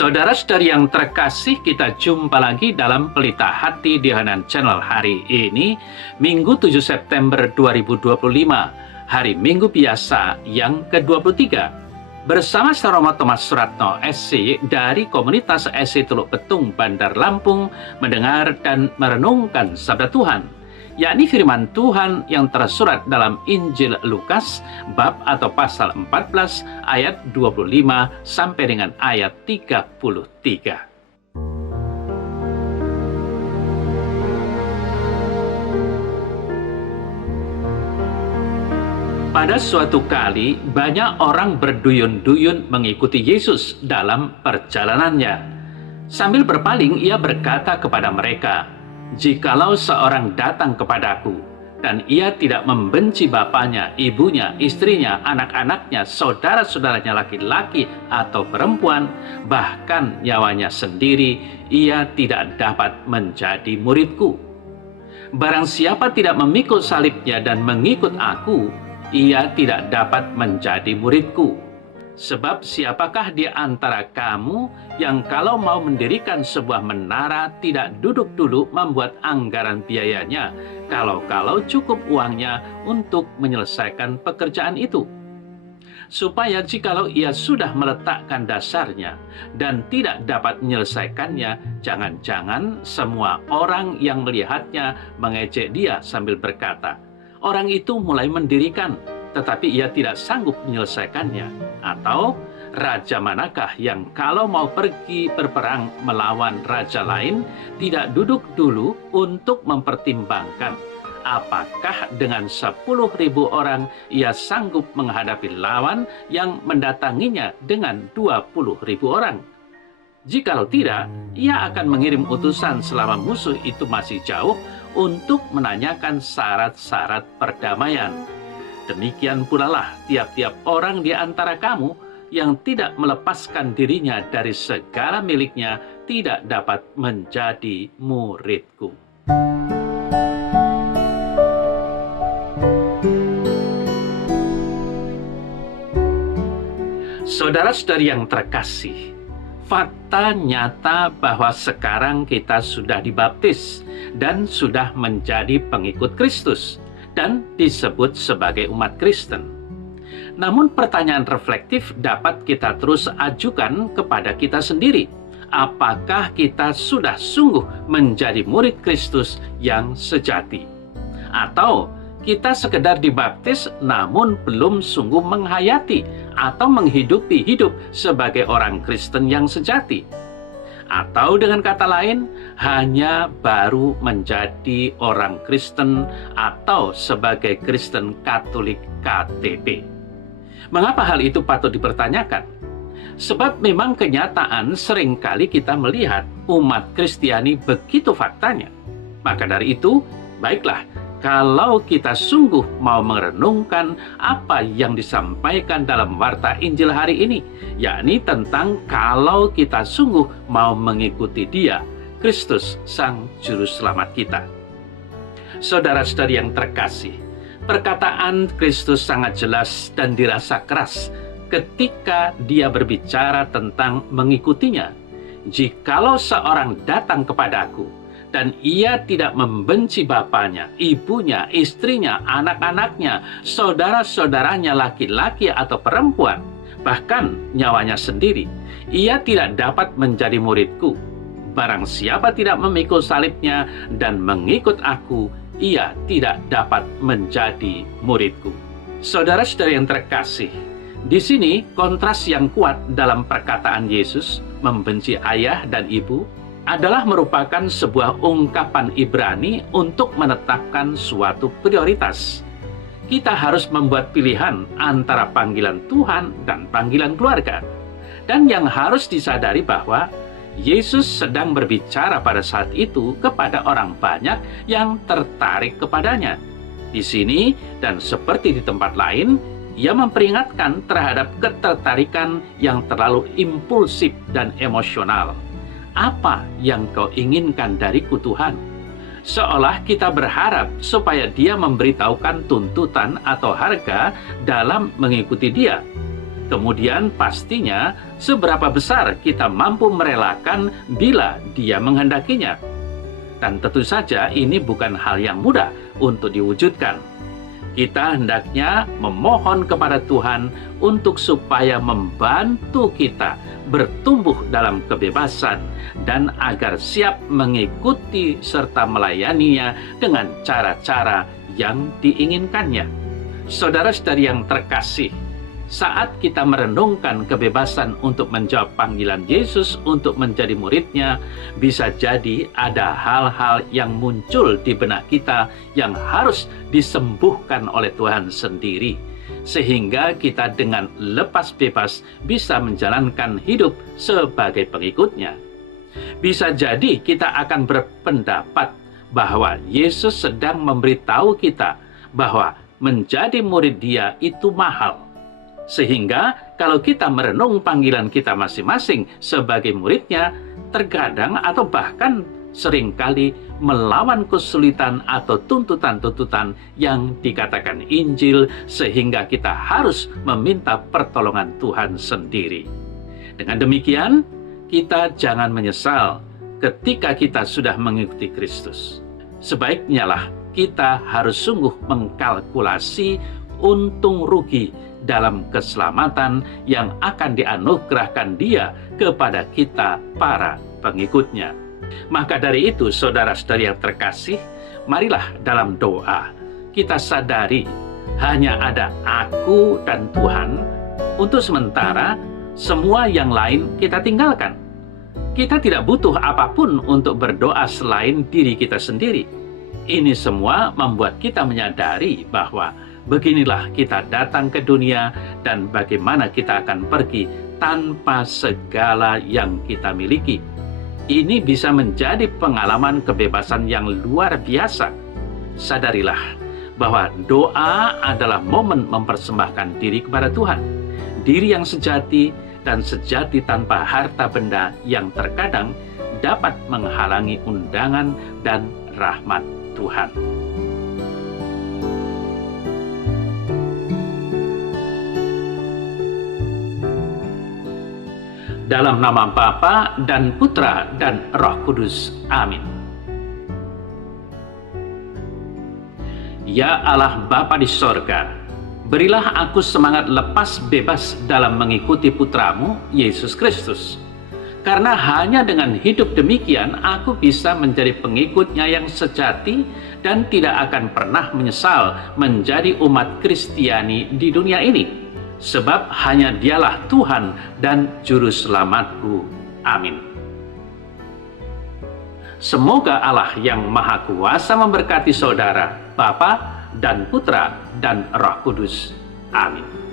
Saudara-saudari yang terkasih, kita jumpa lagi dalam Pelita Hati di Hanan Channel hari ini, Minggu 7 September 2025, hari Minggu biasa yang ke-23. Bersama saya Romo Thomas Suratno, SC, dari komunitas SC Teluk Betung, Bandar Lampung, mendengar dan merenungkan Sabda Tuhan, yakni firman Tuhan yang tersurat dalam Injil Lukas, bab atau pasal 14, ayat 25 sampai dengan ayat 33. Pada suatu kali, banyak orang berduyun-duyun mengikuti Yesus dalam perjalanannya. Sambil berpaling, ia berkata kepada mereka, "Jikalau seorang datang kepadaku, dan ia tidak membenci bapaknya, ibunya, istrinya, anak-anaknya, saudara-saudaranya laki-laki atau perempuan, bahkan nyawanya sendiri, ia tidak dapat menjadi muridku. Barang siapa tidak memikul salibnya dan mengikut aku, ia tidak dapat menjadi muridku. Sebab siapakah di antara kamu yang kalau mau mendirikan sebuah menara tidak duduk dulu membuat anggaran biayanya, kalau cukup uangnya untuk menyelesaikan pekerjaan itu? Supaya jikalau ia sudah meletakkan dasarnya dan tidak dapat menyelesaikannya, jangan-jangan semua orang yang melihatnya mengejek dia sambil berkata, 'Orang itu mulai mendirikan, tetapi ia tidak sanggup menyelesaikannya.' Atau, 'Raja manakah yang kalau mau pergi berperang melawan raja lain, tidak duduk dulu untuk mempertimbangkan apakah dengan 10.000 orang ia sanggup menghadapi lawan yang mendatanginya dengan 20.000 orang? Jikalau tidak, ia akan mengirim utusan selama musuh itu masih jauh untuk menanyakan syarat-syarat perdamaian. Demikian pula lah tiap-tiap orang di antara kamu yang tidak melepaskan dirinya dari segala miliknya tidak dapat menjadi muridku." Saudara-saudari yang terkasih, fakta nyata bahwa sekarang kita sudah dibaptis dan sudah menjadi pengikut Kristus dan disebut sebagai umat Kristen. Namun pertanyaan reflektif dapat kita terus ajukan kepada kita sendiri. Apakah kita sudah sungguh menjadi murid Kristus yang sejati? Atau kita sekedar dibaptis namun belum sungguh menghayati atau menghidupi hidup sebagai orang Kristen yang sejati? Atau dengan kata lain, hanya baru menjadi orang Kristen atau sebagai Kristen Katolik KTP. Mengapa hal itu patut dipertanyakan? Sebab memang kenyataan seringkali kita melihat umat Kristiani begitu faktanya. Maka dari itu, baiklah, kalau kita sungguh mau merenungkan apa yang disampaikan dalam warta Injil hari ini, yakni tentang kalau kita sungguh mau mengikuti Dia, Kristus, Sang Juru Selamat kita. Saudara-saudari yang terkasih, perkataan Kristus sangat jelas dan dirasa keras ketika Dia berbicara tentang mengikutinya. "Jikalau seorang datang kepadaku, dan ia tidak membenci bapaknya, ibunya, istrinya, anak-anaknya, saudara-saudaranya laki-laki atau perempuan, bahkan nyawanya sendiri, ia tidak dapat menjadi muridku. Barang siapa tidak memikul salibnya dan mengikut aku, ia tidak dapat menjadi muridku." Saudara-saudari yang terkasih, di sini kontras yang kuat dalam perkataan Yesus membenci ayah dan ibu adalah merupakan sebuah ungkapan Ibrani untuk menetapkan suatu prioritas. Kita harus membuat pilihan antara panggilan Tuhan dan panggilan keluarga. Dan yang harus disadari bahwa Yesus sedang berbicara pada saat itu kepada orang banyak yang tertarik kepadanya. Di sini dan seperti di tempat lain, ia memperingatkan terhadap ketertarikan yang terlalu impulsif dan emosional. "Apa yang kau inginkan dariku, Tuhan?" Seolah kita berharap supaya Dia memberitahukan tuntutan atau harga dalam mengikuti Dia. Kemudian pastinya seberapa besar kita mampu merelakan bila Dia menghendakinya. Dan tentu saja ini bukan hal yang mudah untuk diwujudkan. Kita hendaknya memohon kepada Tuhan untuk supaya membantu kita bertumbuh dalam kebebasan dan agar siap mengikuti serta melayaninya dengan cara-cara yang diinginkannya. Saudara-saudari yang terkasih, saat kita merenungkan kebebasan untuk menjawab panggilan Yesus untuk menjadi muridnya, bisa jadi ada hal-hal yang muncul di benak kita yang harus disembuhkan oleh Tuhan sendiri, sehingga kita dengan lepas bebas bisa menjalankan hidup sebagai pengikutnya. Bisa jadi kita akan berpendapat bahwa Yesus sedang memberitahu kita bahwa menjadi murid Dia itu mahal. Sehingga kalau kita merenung panggilan kita masing-masing sebagai muridnya, terkadang atau bahkan seringkali melawan kesulitan atau tuntutan-tuntutan yang dikatakan Injil, sehingga kita harus meminta pertolongan Tuhan sendiri. Dengan demikian, kita jangan menyesal ketika kita sudah mengikuti Kristus. Sebaiknya lah kita harus sungguh mengkalkulasi untung rugi dalam keselamatan yang akan dianugerahkan Dia kepada kita para pengikutnya. Maka dari itu, saudara-saudari yang terkasih, marilah dalam doa kita sadari hanya ada aku dan Tuhan. Untuk sementara, semua yang lain kita tinggalkan. Kita tidak butuh apapun untuk berdoa selain diri kita sendiri. Ini semua membuat kita menyadari bahwa beginilah kita datang ke dunia dan bagaimana kita akan pergi tanpa segala yang kita miliki. Ini bisa menjadi pengalaman kebebasan yang luar biasa. Sadarilah bahwa doa adalah momen mempersembahkan diri kepada Tuhan. Diri yang sejati dan sejati tanpa harta benda yang terkadang dapat menghalangi undangan dan rahmat Tuhan. Dalam nama Bapa dan Putra dan Roh Kudus. Amin. Ya Allah Bapa di sorga, berilah aku semangat lepas bebas dalam mengikuti Putramu, Yesus Kristus. Karena hanya dengan hidup demikian, aku bisa menjadi pengikutnya yang sejati dan tidak akan pernah menyesal menjadi umat Kristiani di dunia ini. Sebab hanya Dialah Tuhan dan Juru Selamatku. Amin. Semoga Allah yang Maha Kuasa memberkati saudara, Bapa dan Putra dan Roh Kudus. Amin.